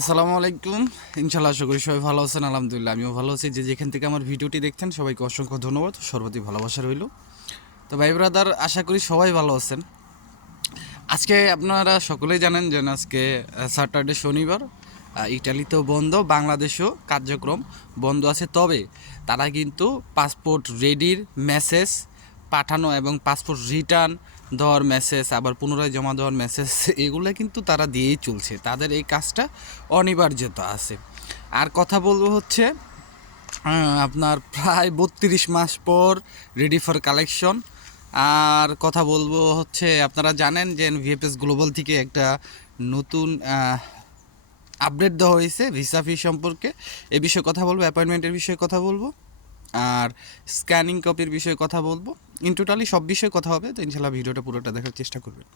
আসসালামু আলাইকুম। ইনশাল্লাহ আশা করি সবাই ভালো আছেন। আলহামদুলিল্লাহ আমিও ভালো আছি। যে যেখান থেকে আমার ভিডিওটি দেখছেন সবাইকে অসংখ্য ধন্যবাদ, সর্বতি ভালোবাসা রইল। তো ভাই ব্রাদার, আশা করি সবাই ভালো আছেন। আজকে আপনারা সকলেই জানেন যে আজকে স্যাটারডে, শনিবার। ইটালিতেও বন্ধ, বাংলাদেশেও কার্যক্রম বন্ধ আছে। তবে তারা কিন্তু পাসপোর্ট রেডির মেসেজ পাঠানো এবং পাসপোর্ট রিটার্ন দেওয়ার মেসেজ, আবার পুনরায় জমা দেওয়ার মেসেজ, এগুলো কিন্তু তারা দিয়েই চলছে। তাদের এই কাজটা অনিবার্যতা আছে। আর কথা বলবো হচ্ছে আপনার প্রায় 32 মাস পর রেডি ফর কালেকশন। আর কথা বলবো হচ্ছে, আপনারা জানেন যে ভিএফএস গ্লোবাল থেকে একটা নতুন আপডেট দেওয়া হয়েছে ভিসা ফি সম্পর্কে। এ বিষয়ে কথা বলবো, অ্যাপয়েন্টমেন্টের বিষয়ে কথা বলবো, আর স্ক্যানিং কপির বিষয়ে কথা বলবো। ইন টোটালি সব বিষয়ে কথা হবে। তো ইনশাল্লাহ ভিডিওটা পুরোটা দেখার চেষ্টা করবেন।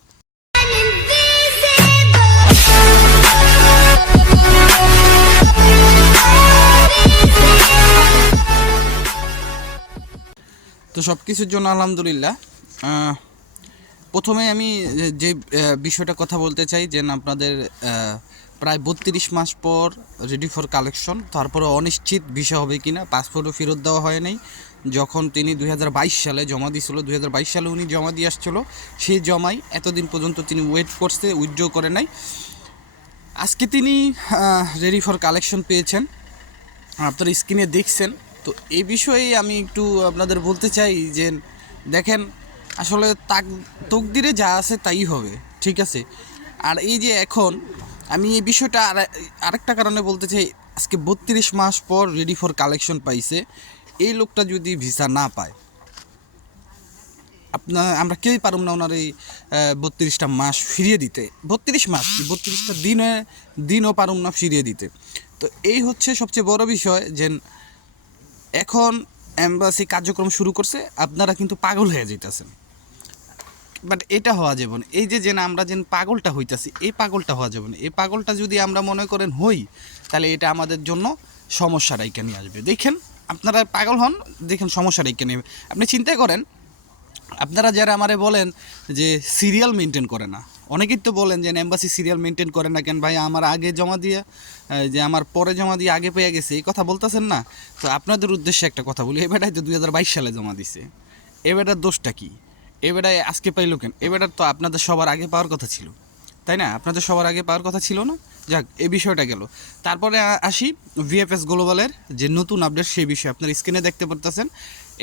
তো সব কিছুর জন্য আলহামদুলিল্লাহ। প্রথমে আমি যে বিষয়টা কথা বলতে চাই যে আপনাদের প্রায় 32 মাস পর রেডি ফর কালেকশন, তারপরে অনিশ্চিত বিষয় হবে কিনা। পাসপোর্টও ফেরত দেওয়া হয় নাই। যখন তিনি 2022 সালে জমা দিয়েছিল, 2022 সালে উনি জমা দিয়ে আসছিল, সেই জমাই এতদিন পর্যন্ত তিনি ওয়েট করছে, উইথড্র করে নাই। আজকে তিনি রেডি ফর কালেকশন পেয়েছেন, আপনারা স্ক্রিনে দেখছেন। তো এই বিষয়ে আমি একটু আপনাদের বলতে চাই যে দেখেন, আসলে তকদিরে যা আছে তাই হবে, ঠিক আছে। আর এই যে এখন আমি এই বিষয়টা আরেকটা কারণে বলতে চাই, আজকে 32 মাস পর রেডি ফর কালেকশন পাইছে। এই লোকটা যদি ভিসা না পায়, আমরা কেউই পারুম না ওনার এই 32টা মাস ফিরিয়ে দিতে। 32 মাস, 32টা দিনও পারুম না ফিরিয়ে দিতে। তো এই হচ্ছে সবচেয়ে বড় বিষয় যে এখন এমবাসি কার্যক্রম শুরু করছে, আপনারা কিন্তু পাগল হয়ে যেতেছেন। বাট এটা হওয়া যাবে না। এই যে না আমরা পাগলটা হইতাছি, এই পাগলটা হওয়া যাবে না। এই পাগলটা যদি আমরা মনে করেন হই, তাহলে এটা আমাদের জন্য সমস্যা ডাইকা নিয়ে আসবে। দেখেন, আপনারা পাগল হন, দেখেন সমস্যা ডাইকা নিয়ে। আপনি চিন্তা করেন, আপনারা যারা আমারে বলেন যে সিরিয়াল মেনটেন করে না, অনেকেই তো বলেন যে এম্বাসি সিরিয়াল মেনটেন করে না কেন ভাই, আমার আগে জমা দিয়ে যে আমার পরে জমা দিয়ে আগে পেয়ে গেছে, এই কথা বলতেছেন না। তো আপনাদের উদ্দেশ্যে একটা কথা বলি, এবারটাই তো 2022 সালে জমা দিছে, এবারটার দোষটা কি? এবারটাই আজকে পাইলো কেন? এবারটার তো আপনাদের সবার আগে পাওয়ার কথা ছিল, তাই না? আপনাদের সবার আগে পাওয়ার কথা ছিল না? যাক, এই বিষয়টা গেল। তারপরে আসি ভিএফএস গ্লোবালের যে নতুন আপডেট, সেই বিষয়ে আপনার স্ক্রিনে দেখতে পারতেছেন।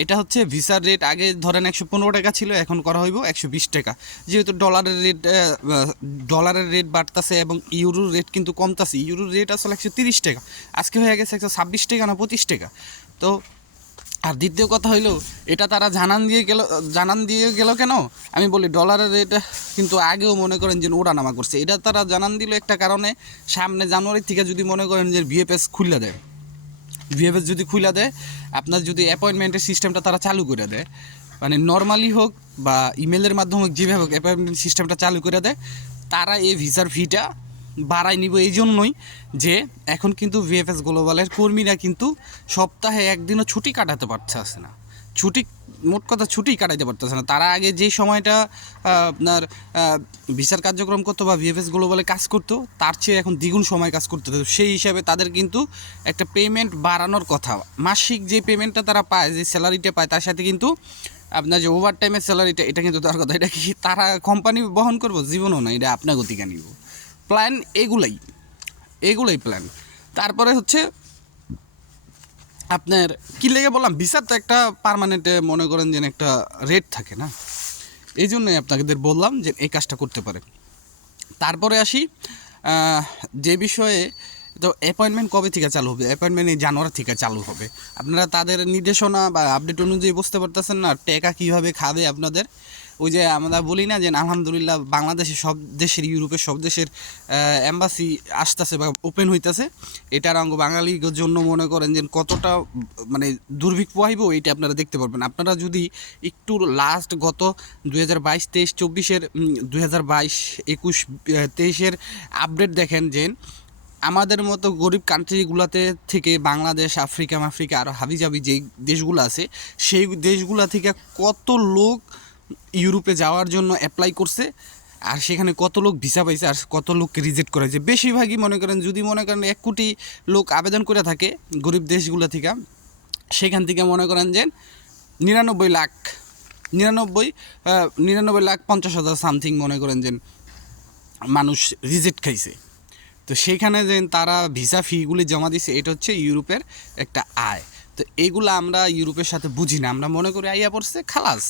এটা হচ্ছে ভিসার রেট আগে ধরেন 115 টাকা ছিল, এখন করা হইব 120 টাকা। যেহেতু ডলারের রেট বাড়তেছে এবং ইউরোর রেট কিন্তু কমতেছে। ইউরোর রেট আসলে 130 টাকা, আজকে হয়ে গেছে 126 টাকা না 25 টাকা। তো আর দ্বিতীয় কথা হইলো, এটা তারা জানান দিয়ে গেল কেন? আমি বলি ডলারের রেট কিন্তু আগেও মনে করেন যে ওঠানামা করছে। এটা তারা জানান দিল একটা কারণে, সামনে জানুয়ারি থেকে যদি মনে করেন যে ভিএফএস খুলে দেয়, ভিএফএস যদি খুলে দেয়, আপনার যদি অ্যাপয়েন্টমেন্টের সিস্টেমটা তারা চালু করে দেয়, মানে নর্মালি হোক বা ইমেলের মাধ্যমে হোক, যেভাবে হোক অ্যাপয়েন্টমেন্ট সিস্টেমটা চালু করে দেয়, তারা এই ভিসার ফিটা বাড়াই নিব। এই জন্যই যে এখন কিন্তু ভিএফএস গ্লোবালের কর্মীরা কিন্তু সপ্তাহে একদিনও ছুটি কাটাতে পারছে না। ছুটি, মোট কথা ছুটি কাটাইতে পারতেছে না। তারা আগে যেই সময়টা আপনার ভিসার কার্যক্রম করতো বা ভিএফএস গ্লোবালে কাজ করতো, তার চেয়ে এখন দ্বিগুণ সময় কাজ করতে হতো। সেই হিসাবে তাদের কিন্তু একটা পেমেন্ট বাড়ানোর কথা। মাসিক যে পেমেন্টটা তারা পায়, যে স্যালারিটা পায়, তার সাথে কিন্তু আপনার যে ওভার টাইমের স্যালারিটা, এটা কিন্তু তার কথা। এটা কি তারা কোম্পানি বহন করবো? জীবনও না, এটা আপনার গতিকা নিব। প্ল্যান এগুলাই প্ল্যান। তারপরে হচ্ছে আপনার কী লেগে বললাম, ভিসার তো একটা পার্মানেন্টে মনে করেন যে একটা রেট থাকে না, এই জন্যই আপনাদের বললাম যে এই কাজটা করতে পারে। তারপরে আসি যে বিষয়ে, তো অ্যাপয়েন্টমেন্ট কবে থেকে চালু হবে? অ্যাপয়েন্টমেন্ট এই জানুয়ারি থেকে চালু হবে। আপনারা তাদের নির্দেশনা বা আপডেট অনুযায়ী বুঝতে পারতেছেন না টাকা কীভাবে খাবে আপনাদের। ওই যে আমরা বলি না যে আলহামদুলিল্লাহ বাংলাদেশের সব দেশের, ইউরোপের সব দেশের এম্বাসি আসতেছে বা ওপেন হইতেছে। এটার অঙ্গ বাঙালির জন্য মনে করেন যে কতটা মানে দুর্ভিক্ষ পাইব, এইটা আপনারা দেখতে পারবেন। আপনারা যদি একটু লাস্ট গত 2022, 23, 24-এর 2022, 21, 23-এর আপডেট দেখেন, যে আমাদের মতো গরিব কান্ট্রিগুলোতে থেকে বাংলাদেশ, আফ্রিকা আরও হাবিজাবি যেই দেশগুলো আছে, সেই দেশগুলো থেকে কত লোক ইউরোপে যাওয়ার জন্য অ্যাপ্লাই করছে। আর সেখানে কত লোক ভিসা পাইছে আর কত লোককে রিজেক্ট করেছে। বেশিরভাগই মনে করেন, যদি মনে করেন 1 কোটি লোক আবেদন করে থাকে গরিব দেশগুলো থেকে, সেখান থেকে মনে করেন যে 99,50,000 সামথিং মনে করেন যে মানুষ রিজেক্ট খাইছে। তো সেইখানে যে তারা ভিসা ফিগুলি জমা দিছে, এটা হচ্ছে ইউরোপের একটা আয়। তো এইগুলো আমরা ইউরোপের সাথে বুঝি না, আমরা মনে করি আইয়া পড়ছে খালাস।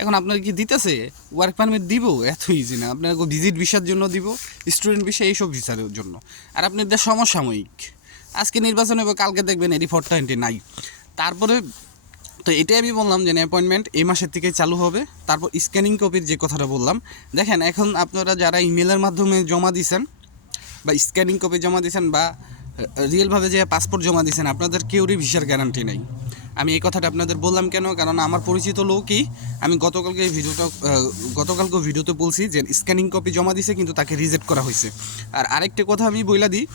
এখন আপনার কি দিতেছে ওয়ার্ক পারমিট দিব, এত ইজি না। আপনার ভিজিট ভিসার জন্য দিব, স্টুডেন্ট ভিসা, এইসব ভিসার জন্য। আর আপনাদের সমসাময়িক, আজকে নির্বাচন হবে, কালকে দেখবেন এরই ফরটা নাই। তারপরে তো এটাই আমি বললাম যে অ্যাপয়েন্টমেন্ট এই মাসের থেকে চালু হবে। তারপর স্ক্যানিং কপির যে কথাটা বললাম, দেখেন এখন আপনারা যারা ইমেলের মাধ্যমে জমা দিয়েছেন বা স্ক্যানিং কপি জমা দিয়েছেন বা রিয়েলভাবে যে পাসপোর্ট জমা দিয়েছেন, আপনাদের কেউরই ভিসার গ্যারান্টি নেই। আমি এই কথাটা আপনাদের বললাম কেন, কারণ আমার পরিচিত লোকই, আমি গতকালকে ভিডিওতে বলছি যে স্ক্যানিং কপি জমা দিয়েছে কিন্তু তাকে রিজেক্ট করা হয়েছে। আর আরেকটা কথা আমি বইলা দিই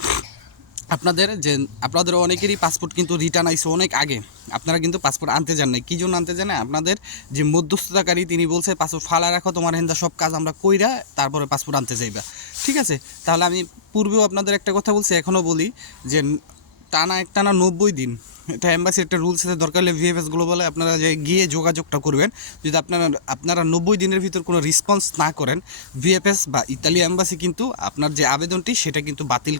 আপনাদের অনেকেরই পাসপোর্ট কিন্তু রিটার্ন আইছে অনেক আগে, আপনারা কিন্তু পাসপোর্ট আনতে যান নাই। কী জন্য আনতে জানে? আপনাদের যে মধ্যস্থতাকারী তিনি বলছে পাসপোর্ট ফালা রাখো, তোমার হেন্দা সব কাজ আমরা কইরা তারপরে পাসপোর্ট আনতে যাইবা। ঠিক আছে, তাহলে আমি পূর্বেও আপনাদের একটা কথা বলছি, এখনও বলি যে টানা 90 দিন, এটা এম্বাসির একটা রুলস আছে, দরকার হলে ভিএফএস গ্লোবালে আপনারা যে গিয়ে যোগাযোগটা করবেন। যদি আপনারা 90 দিনের ভিতর কোনো রেসপন্স না করেন, ভিএফএস বা ইতালি এম্বাসি কিন্তু আপনার যে আবেদনটি সেটা কিন্তু বাতিল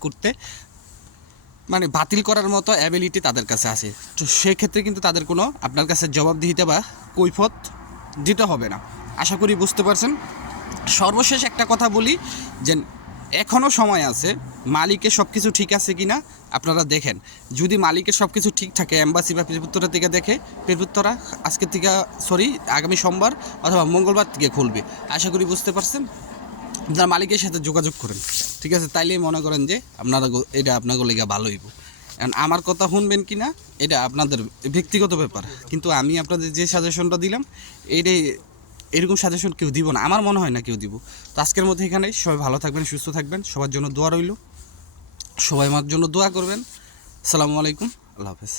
করার মতো অ্যাবিলিটি তাদের কাছে আছে। তো সেক্ষেত্রে কিন্তু তাদের কোনো আপনার কাছে জবাবদিহিতা বা কৈফত দিতে হবে না। আশা করি বুঝতে পারছেন। সর্বশেষ একটা কথা বলি যে এখনও সময় আছে, মালিকের সব কিছু ঠিক আছে কি না আপনারা দেখেন। যদি মালিকের সব কিছু ঠিক থাকে, এম্বাসি বা পেরপুত্তরা থেকে দেখে, পেরপুত্তরা আগামী সোমবার অথবা মঙ্গলবার থেকে খুলবে। আশা করি বুঝতে পারছেন। আপনার মালিকের সাথে যোগাযোগ করেন, ঠিক আছে? তাইলেই মনে করেন যে এটা আপনাদের লেগে ভালো হইব। কারণ আমার কথা শুনবেন কি না এটা আপনাদের ব্যক্তিগত ব্যাপার, কিন্তু আমি আপনাদের যে সাজেশনটা দিলাম এরকম সাজেশন কেউ দিব না, আমার মনে হয় না কেউ দিব। তো আজকের মধ্যে এখানে সবাই ভালো থাকবেন, সুস্থ থাকবেন, সবার জন্য দোয়া রইল, সবাই আমার জন্য দোয়া করবেন। আসসালামু আলাইকুম, আল্লাহ হাফেজ।